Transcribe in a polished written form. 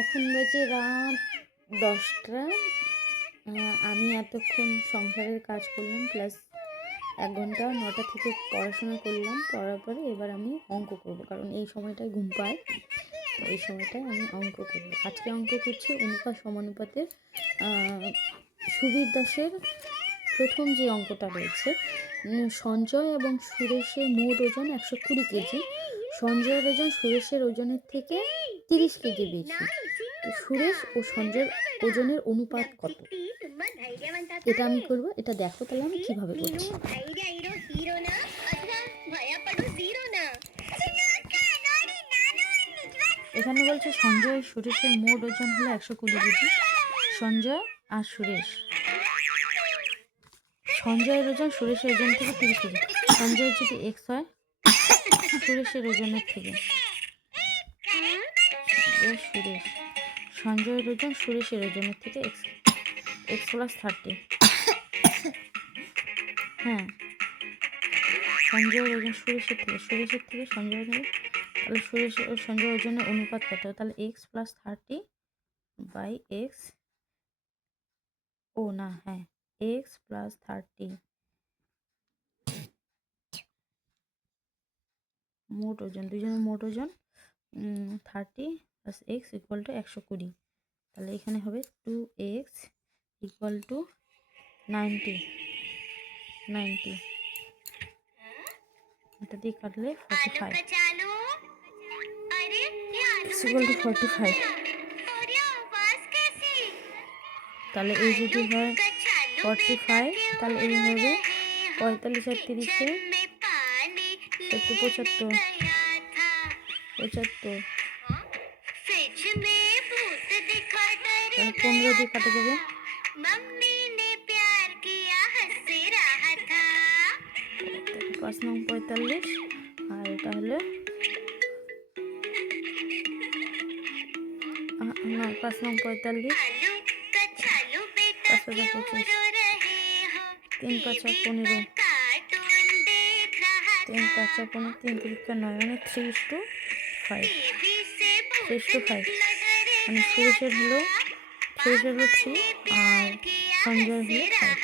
এখন বাজে রাত 10টা। আমি এতক্ষণ সংসারের কাজ করলাম, প্লাস 1 ঘন্টা 9টা থেকে পড়াশোনা করলাম। পড়ার পরে এবার আমি অঙ্ক করব, কারণ এই সময়টায় ঘুম পায়। তো এই সময়টায় আমি অঙ্ক করব। আজকে অঙ্ক করছি অনুপাত সমানুপাতের সুবীর দাসের প্রথম যে অঙ্কটা রয়েছে। সঞ্জয় এবং সুরেশের মোট ওজন 120 কেজি। সঞ্জয়ের ওজন সুরেশের ওজনের থেকে 30 কেজি বেশি। সুরেশ ও সঞ্জয়ের ওজনের অনুপাত কত? এটা আমি করব। এটা দেখো তাহলে আমি কিভাবে করছি। এখানে বলছে সঞ্জয় সুরেশের মোট ওজন হলো 120 কেজি। সঞ্জয় আর সুরেশ, সঞ্জয়ের ওজন সুরেশের ওজন থেকে 30 কেজি। সঞ্জয়ের যদি এক্স হয়, সুরেশের ওজনের থেকে সুরেশ, সঞ্জয়ের ওজন সুরেশের ওজনের থেকে এক্স প্লাস 30। হ্যাঁ, সঞ্জয়ের ওজন সুরেশের থেকে সঞ্জয়ের থেকে, তাহলে সুরেশ ও সঞ্জয়ের ওজনের অনুপাত কত? তাহলে এক্স প্লাস 30 বাই এক্স, ও না, হ্যাঁ, এক্স প্লাস 30 মোট ওজন, দুজনের মোট ওজন 30 প্লাস এক্স ইকুয়াল টু 120। তাহলে এখানে হবে 2x ইকুয়াল টু 90। এটা দিয়ে কাটলে 45 ইকুয়াল টু 45। তাহলে এই যদি হয় 45, তাহলে এই হবে 45 আর 30-এ 75, 75। তাহলে 15 দিয়ে কাটা যাবে। 5 নং 45, আর এটা হলো 5 নং 45, 5 হাজার 25, 3 5 15, 3 5 15, 3 3 9, মানে 3:5, 3:5। মানে সুরেশের হলো 3 আর সঞ্জয়ের হলো 5।